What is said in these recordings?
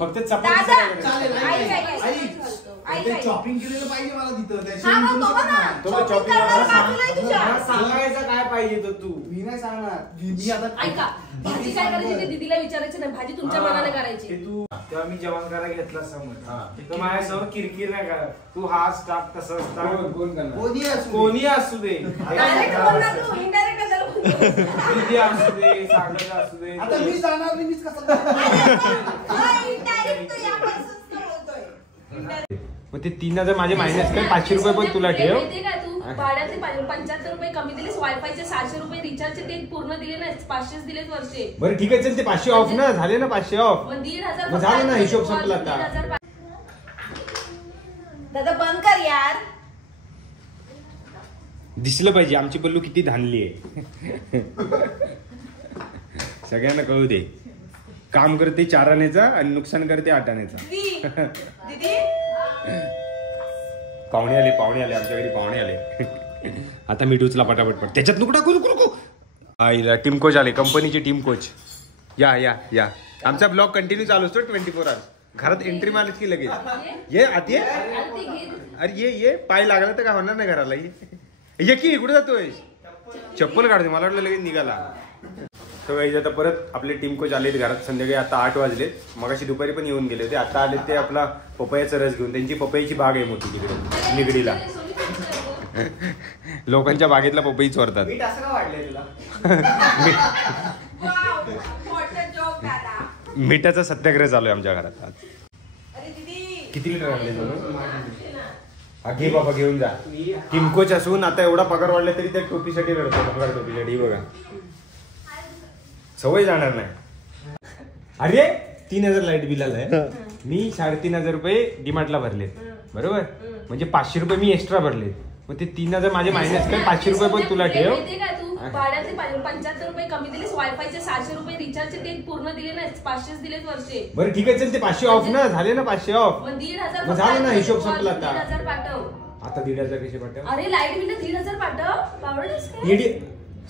फक्त चपाती चॉपिंग केलेलं पाहिजे मला तिथं. सांगायचं काय पाहिजे तर तू. मी नाही सांगणार. मी आता ऐका, भाजी काय करायची ते दीदीला विचारायचं नाही. भाजी तुमच्या मनाने करायची. तू तेव्हा मी जेवण करायला घेतला समज तर माझ्यासमोर किरकिर नाही करा. तू हाच टाक तसंच टाक. कोणी असू दे दीदी असू दे सागर असू दे. आता मी जाणार नाही. मीच कसं मग ते 3000 माझे मायनस कर. 500 रुपये पण तुला ठेव. तू भाड्याचे 75 रुपये कमी दिलेस. वायफायचे 600 रुपये रिचार्जचे ते पूर्ण दिले नाही. 500 दिलेत वर्षे. बरं ठीक आहे चल ते 500 ऑफ ना झाले ना. 500 ऑफ मग 1500 झालं ना. हिशोब संपला आता. दादा बंद कर यार. दिसलं पाहिजे आमची बल्लू किती धानली आहे. सगळ्यांना कळू दे. काम करते 4 आण्याचा आणि नुकसान करते 8 आण्याचा. पाहुणे आले आमच्या घरी पाहुणे आले. आता मी टूचला पटापट पट त्याच्यात नुकटा नको. आईला टीम कोच आले. कंपनीचे टीम कोच. या या या आमचा ब्लॉग कंटिन्यू चालू असतो 24 आवर्स. घरात एंट्री मारलीच की लगेच ये आत ये. अरे ये पाय लागला तर काय होणार नाही घराला. ये की कुठे जातोय. चप्पल काढते. मला वाटलं लगेच निघाला. तर काही आता परत आपले टीम कोच आलेत घरात. संध्याकाळी आता 8 वाजलेत. मगाशी दुपारी पण येऊन गेले होते. आता आले ते आपला पपयाचा रस घेऊन. त्यांची पपईची बाग आहे मोठी तिकडे निगडीला. लोकांच्या बागेतला पपई चोरतात. मिठाचा सत्याग्रह चालू आहे आमच्या घरात आज. किती लिटर आणले घे बाबा घेऊन जा. टीम कोच असून आता एवढा पगार वाढला तरी त्या टोपीसाठी रडतो. पगार टोपीसाठी बघा सवय जाणार नाही. अरे 3000 लाईट बिल आलंय. मी 3500 रुपये डीमार्टला भरले बरोबर. म्हणजे 500 रुपये मी एक्स्ट्रा भरले. मग ते 3000 माझे मायनस कर. 500 रुपये पण तुला ठेव. भाड्याचे 75 रुपये कमी दिलेस. वायफायचे 600 रुपये रिचार्जचे ते पूर्ण दिले नाही. 500 दिलेत वर्षे. बरं ठीक आहे चल ते 500 ऑफ ना झाले ना. 500 ऑफ मग 1500 झालं ना. हिशोब संपला आता. 1500 पाठव. आता 1500 कसे पाठव. अरे लाईट बिल 1500 पाठव. बावळेस काय.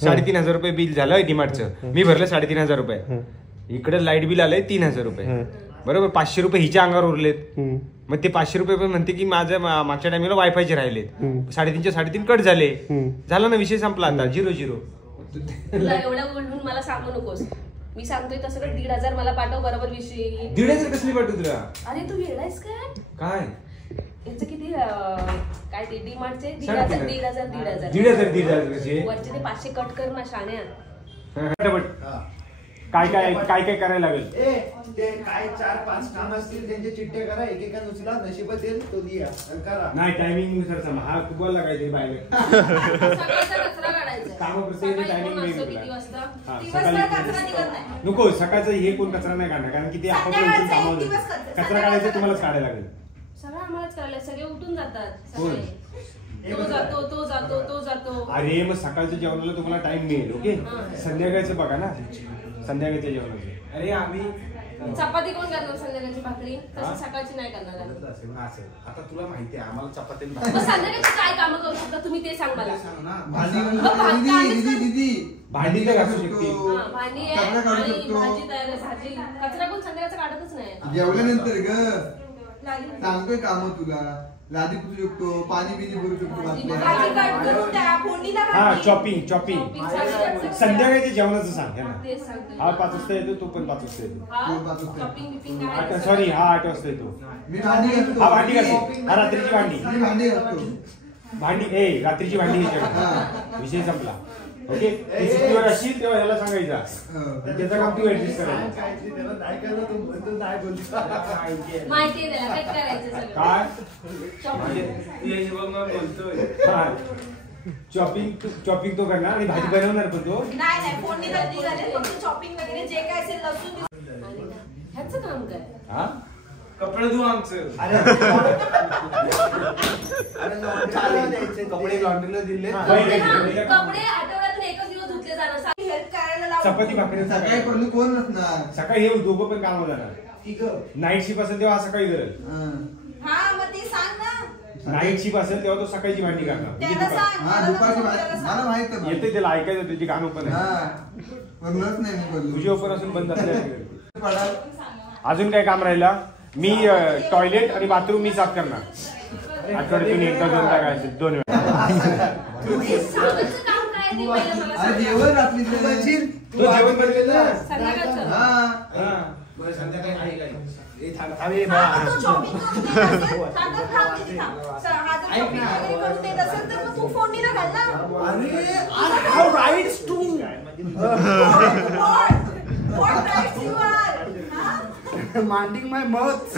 3500 रुपये बिल झालं डीमार्टचं. मी भरलं 3500 रुपये. इकडे लाईट बिल आलंय 3000 रुपये बरोबर. 500 रुपये हिच्या अंगावर उरलेत. मग ते 500 रुपये पण म्हणते की माझ्या मागच्या टाइमला वायफायचे राहिलेत. 350 कट झाले. झाला ना विषय संपला आता. 0-0. एवढं बोलून मला सांगू नकोस. मी सांगतोय तसं कर. 1500 मला पाठव बरोबर विषय. 1500 कसली पाठवू तुला. अरे तू येडायस काय याचं किती काय ते डीमार्टचे 1500 वरचे ते 500 कट कर ना शाण्या. काय करायला लागेल. ते काय 4-5 काम असतील त्यांचे चिठ्ठे करा. एकेका उचला नशिबात येईल तो दिया करा. नाही टायमिंग नुसार हा फुटबॉल लागायचे बाहेर. नको सकाळचं हे कोण कचरा नाही काढणार. कारण की ते आपण कामावर कचरा काढायचं तुम्हालाच काढायला लागेल. सगळं आम्हालाच करायला. सगळे उठून जातात. तो जातो. अरे मग सकाळच्या जेवणाला तुम्हाला टाइम मिळेल. ओके संध्याकाळचं बघा ना. संध्याकाळच्या जेवणाचं. अरे आम्ही चपाती कोण करणार. संध्याकाळची भाकरी तसं सकाळची नाही करणार. आता तुला माहिती आहे आम्हाला चपाती संध्याकाळची काय कामं करू शकता तुम्ही ते सांग मला. भांडी तर घासू शकते. भांडी आहे आणि भाजी तयार आहे. भाजी कचरा कोण संध्याकाळचा काढतच नाही. जेवल्यानंतर ग सांगतोय काम तुला. लादी पुसू शकतो. पाणी बिनी भरू शकतो. चॉपिंग संध्याकाळच्या जेवणाचं सांग. हा 5 वाजता येतो. तो पण 5 वाजता येतो. सॉरी हा 8 वाजता येतो. मी भांडी घासतो. हा भांडी घासतो. हा रात्रीची भांडी घासतो. रात्रीची भांडी विषय संपला. ओके सुट्टीवर असशील तेव्हा ह्याला सांगायचा. त्याचं काम तू ऍडजस्ट करायचं. काय चॉपिंग तो करणार आणि भाजी बनवणार पण तो. ह्याचं काम काय. कपडे धुवा आमचं. कपडे लॉन्ड्रीला दिले. कपडे आठवड्यातून एकच दिवस धुतले जाणार. चपाती भाकरी सकाळी पण कोण नसणार. सकाळी हे दोघं पण कामावर जाणार. नाईट शिफ्ट असेल तेव्हा सकाळी करेल. नाईट शिफ्ट असेल तेव्हा तो सकाळची भांडी करणार. मला माहित येते त्याला ऐकायचं. तुझी कान ओपन आहे. नाही तुझी ओपन असून बंद असल्या अजून काय काम राहिलं? मी टॉयलेट आणि बाथरूम मी साफ करणार. आठवड्यातून एकदा दोनदा काय 2 वेळा. सांगायचं काम काय ते पहिलं मला अरे सांग. जेवण रात्रीचं तू जेवण बनलेलं? संध्याकाळचं. हा बरं, संध्याकाळी आहे काय? ए, थांब. हा, मग तू shopping करून देत असेल, ताटं खा किती खा. हा जर ऐक shopping ना. वगैरे करून देत असेल तर मग तू फोडणीला घाल ना. अरे I have rights to. What rights you are? हा? Minding my mouth.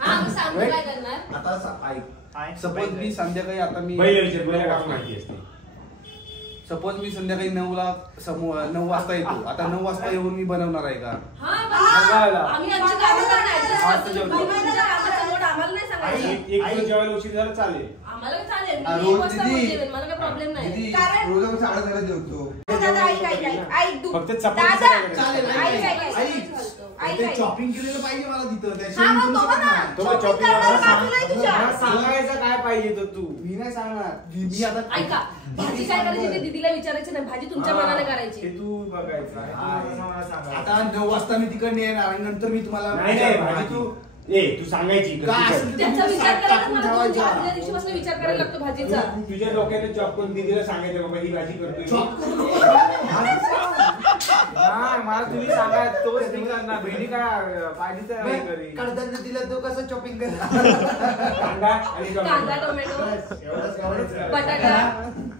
हा, मग सांग तू काय करणार? आता ऐक. सपोज मी संध्याकाळी आता मी बैल काम माहिती असते. सपोज मी संध्याकाळी 9 वाजता येतो. आता 9 वाजता येऊन मी बनवणार आहे का? हा, बघा. आम्ही आमची कामं करणार. आता जेवतो. तुमच्या कामाचा लोड आम्हाला नाही सांगायचं. एक जेवायला उशीर झाला चालेल. आम्हाला काय चालेल. मी रोज 1 वाजता दीदी. जेवेन. मला काही प्रॉब्लेम नाही. दीदी, कारण- रोज आपण 11:30 जेवतो. दादा ऐक तू. फक्त चपाती दादा सकाळी चालेल, ऐक ते चॉपिंग केलेलं पाहिजे मला तिथं. हा त्याशिवाय मग मी बघा करू ना शकत तो shopping shopping करणारा वाला बाजूला आहे तुझ्या. सांगायचं काय पाहिजे तर तू. नाही. मी नाही सांगणार. मी आता ऐका, भाजी काय करायची ते दीदीला विचारायचं नाही. भाजी तुमच्या मनाने करायची. तू बघायचं. आता 9 वाजता मी तिकडे येणार आणि नंतर मी तुम्हाला नाही भाजी तू तू सांगायची काय असेल त्याचा विचार करायला टाकून मला ठेवायचा. आदल्या दिवशीपासून विचार करायला लागतो भाजीचा. तुझ्या डोक्याने चॉप करून दीदीला सांगायचं बाबा ही भाजी करतोय. मला तुम्ही सांगा तोच नाही करणार बहिणी काय पाहिजे तर घरी. कडधान्य दिलं तो कसं चॉपिंग करणार? कांदा आणि कांदा टोमॅटो. टोमॅटो बटाटा.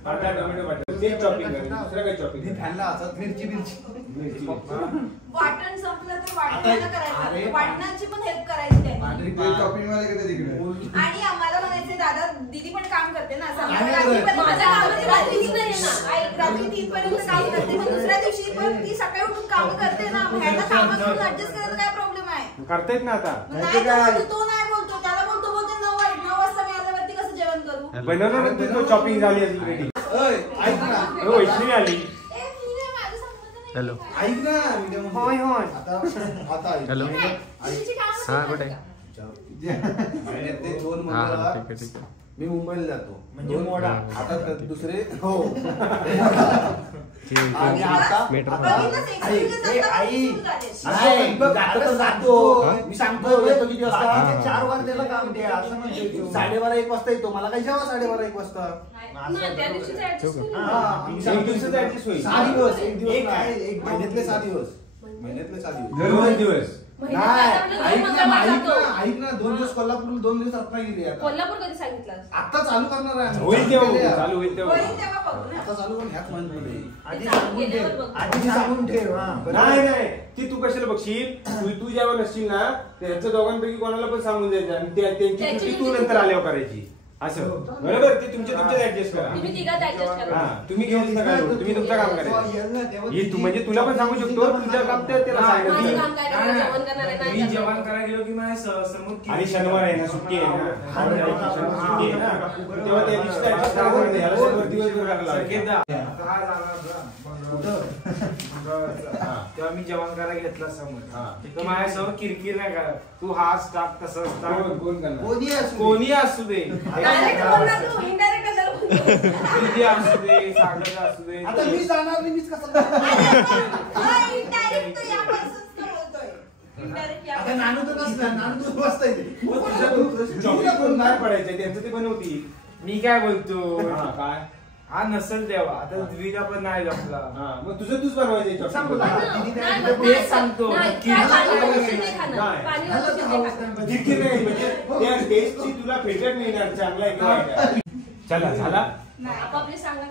कांदा टोमॅटो बटाटा ते चॉपिंग कर. दुसरं काय चॉपिंग मी फॅनला असत मिरची वाटण संपलं तर वाटणाला अरे करायचं. वाटणाची पण हेल्प करायची त्यांनी. ते shopping वाले कधी तिकडे आणि आम्हाला म्हणायचे दादा दीदी पण काम करते ना आहे रात्रीपर्यंत माझ्या काम कामाची रात्रीच नाही आहे ना. ऐक, रात्री 3 पर्यंत काम करते मग दुसऱ्या दिवशी पण ती सकाळी उठून काम करते ना मग ह्यांना कामात ऍडजस्ट करायला काय प्रॉब्लेम आहे? करतायत ना आता. नाही तो बोलतो, तो नाही बोलतो त्याला बोलतो 9 वाजता मी आल्यावरती कसं जेवण करू? बनवणार तू तो चॉपिंग झाली असेल रेडी. ऐक ना वैष्णवी आली. ए, मी नाही, माझं संबंध नाही. हॅलो. ऐक ना मी काय म्हणतो. होय. आता ऐक. हॅलो. नाही, तुमची कामं हा, नाही कुठे? का? महिन्यातले 2 हा मंगळवार ठीक आहे ठीक आहे. मी मुंबईला जातो. म्हणजे 2 मोडा. आता दुसरे हो ठीक आहे. आणि आता मेट्रो आता- बघितलंच, experience आई, आता आई, सुरू झाले. नाही, जातो तर जातो. हा? मी सांगतो येतो किती वाजता? हा. 4 वाजता काम द्या असं म्हणतो. 12:30 1 वाजता येतो. मला काय जेव्हा 12:30 1 वाजता. नाही, त्या दिवशीच ऍडजस्ट करू. एक दिवसाचं adjust होईल. 6 दिवस एक दिवस एक नाही. आहे, एक महिन्यातले 6 दिवस महिन्यातले 6 दिवस 2 दिवस. महिन्यात नाही आता आपलं ऐक दोन ना मंगळवार ऐक जातो. ना ऐक ना 2 दिवस कोल्हापूर 2 दिवस रत्नागिरी आता कोल्हापूर कधी सांगितलं? आता चालू करणार आहे आम्ही. होईल तेव्हा केले आहे. चालू होईल तेव्हा. होईल तेव्हा बघू ना. आता चालू करून ह्याच मंथमध्ये आधी सांगून ठेव. आधी सांगून ठेव हा. नाही ती तू कशाला बघशील. तू जेव्हा नसशील ना त्यांच्या दोघांपैकी कोणाला पण सांगून द्यायचं आणि त्यांची त्याची सुट्टी तू सुट्टी नंतर आल्यावर करायची असं. बरोबर ते तुमच्यात ऍडजस्ट करा. तुम्ही तिघात ऍडजस्ट करा. हा तुम्ही घेऊन नका करू. तुम्ही तुमचं काम करायचं. ही तू म्हणजे तुला पण सांगू शकतो तुझं काम त्याला माझं सांगायचं. काम काय करायचं? जेवण करणार आहे, नाही मी करणार. जेवण करायला गेलो की माझ्या समोर आणि शनिवार आहे ना सुट्टी आहे ना. सुट्टी आहे ना तेव्हा त्या दिवशी adjust करावं लागतं. याला शनिवार दिवसभर करायला लागतं. तेव्हा मी जेवण करायला घेतला समोर हा. तर माझ्यासमोर किरकिर नाही करा. तू हाच टाक तसंच टाक. कोण करणार? कोणी असू दे. कोणी असू दे Direct बोलणार तू, indirect कशाला बोलतो? किती असू दे सागर असू दे. आता मी जाणार नाही मीच कसं करणार? हा, indirect तो या person's ला बोलतोय. Indirect या आता नानू तर नसणार नानू 2 वाजता येते मग तुझं चॉकलेट कोण नाही पडायचं त्यांचं ते बनवतील. मी काय बोलतो हा, काय हा नसेल तेव्हा आता द्विगा पण नाही जमला. हा मग तुझं तूच बनवायचं सांग chocolate. बघा. नाही, दीदी नाही, नाही, नाही, तेच सांगतो. नाही, किरकिर काय पाणी नाही व्यवस्थित नाही खाणार. नाही. पाणी व्यवस्थित नाही खाणार. किरकिर नाही म्हणजे त्या टेस्टची तुला फेटत नाही ना चांगला आहे का वाईट आहे. चला झाला आपापले सांगा.